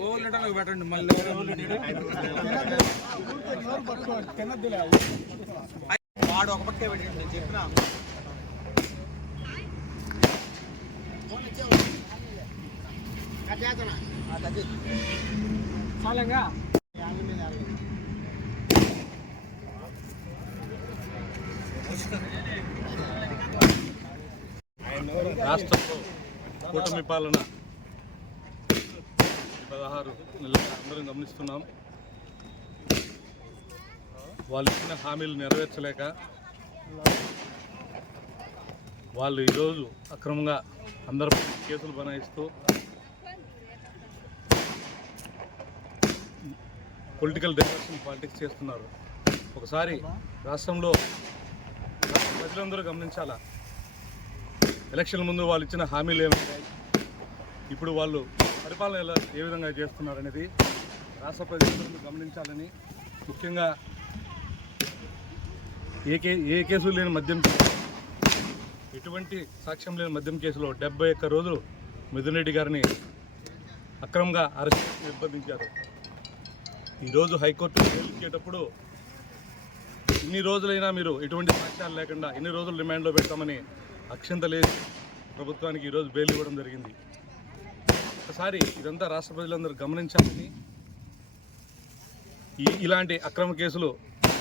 ఓ లీటర్లకు పెట్టండి మళ్ళీ వాడు ఒక పక్కే పెట్టండి నేను చెప్పిన. చాలంగా. రాష్ట్రంలో కూటమి పాలన పదహారు నెలలుగా అందరం గమనిస్తున్నాం. వాళ్ళు ఇచ్చిన హామీలు నెరవేర్చలేక వాళ్ళు ఈరోజు అక్రమంగా అందరిపై కేసులు బనాయిస్తూ పొలిటికల్ డైవర్షన్ పాలిటిక్స్ చేస్తున్నారు. ఒకసారి రాష్ట్రంలో ప్రజలందరూ గమనించాలా? ఎలక్షన్ ముందు వాళ్ళు ఇచ్చిన హామీలు ఏమున్నాయి ఇప్పుడు వాళ్ళు పరిపాలన ఎలా ఏ విధంగా చేస్తున్నారనేది రాష్ట్ర ప్రజలందరూ గమనించాలని ముఖ్యంగా ఏ కే ఏ కేసులు లేని మద్యం కేసు, ఎటువంటి సాక్ష్యం లేని మద్యం కేసులో డెబ్బై ఒక్క రోజులు మిథున్ రెడ్డి గారిని అక్రమంగా అరెస్ట్ చేసి నిర్బంధించారు. ఈరోజు హైకోర్టు బెయిల్ ఇచ్చేటప్పుడు ఇన్ని రోజులైనా మీరు ఎటువంటి సాక్ష్యాలు లేకుండా ఎన్ని రోజులు రిమాండ్లో పెడతామని అక్షంత లేదు. ప్రభుత్వానికి ఈరోజు బెయిల్ ఇవ్వడం జరిగింది. ఒకసారి ఇదంతా రాష్ట్ర ప్రజలందరూ గమనించాలని ఈ ఇలాంటి అక్రమ కేసులు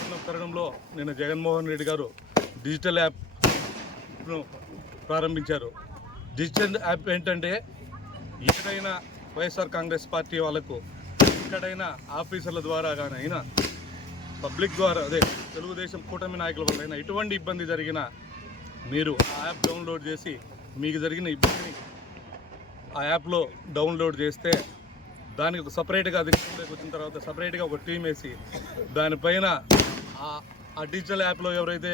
ఉన్న తరుణంలో నేను జగన్మోహన్ రెడ్డి గారు డిజిటల్ యాప్ను ప్రారంభించారు. డిజిటల్ యాప్ ఏంటంటే ఎక్కడైనా వైఎస్ఆర్ కాంగ్రెస్ పార్టీ వాళ్ళకు ఎక్కడైనా ఆఫీసర్ల ద్వారా కానీ అయినా పబ్లిక్ ద్వారా అదే తెలుగుదేశం కూటమి నాయకుల వల్ల అయినా ఎటువంటి ఇబ్బంది జరిగినా మీరు ఆ యాప్ డౌన్లోడ్ చేసి మీకు జరిగిన ఇబ్బందిని ఆ యాప్లో డౌన్లోడ్ చేస్తే దానికి ఒక సపరేట్గా అధికారంలోకి వచ్చిన తర్వాత సపరేట్గా ఒక టీం వేసి దానిపైన ఆ- ఆ డిజిటల్ యాప్లో ఎవరైతే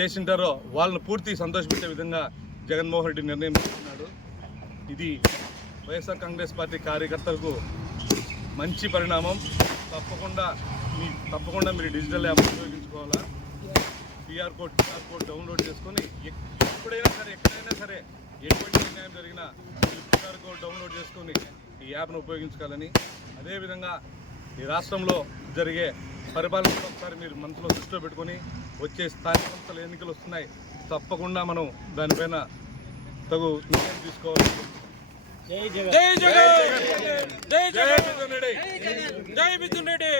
చేసింటారో వాళ్ళని పూర్తి సంతోషపెట్టే విధంగా జగన్మోహన్ రెడ్డి నిర్ణయం తీసుకున్నాడు. ఇది వైఎస్ఆర్ కాంగ్రెస్ పార్టీ కార్యకర్తలకు మంచి పరిణామం. తప్పకుండా మీ తప్పకుండా మీరు digital app ఉపయోగించుకోవాలా? PR code QR code download చేసుకొని ఎప్పుడైనా సరే ఎక్కడైనా సరే ఎటువంటి అన్యాయం జరిగినా క్యూఆర్ కోడ్ డౌన్లోడ్ చేసుకొని ఈ యాప్ను ఉపయోగించుకోవాలని అదేవిధంగా ఈ రాష్ట్రంలో జరిగే పరిపాలన ఒకసారి మీరు మనసులో దృష్టిలో పెట్టుకొని వచ్చే స్థానిక సంస్థల ఎన్నికలు వస్తున్నాయి తప్పకుండా మనం దానిపైన తగు నిర్ణయం తీసుకోవాలి జై జగన్ జై జై జగన్. జై మిథున్ రెడ్డి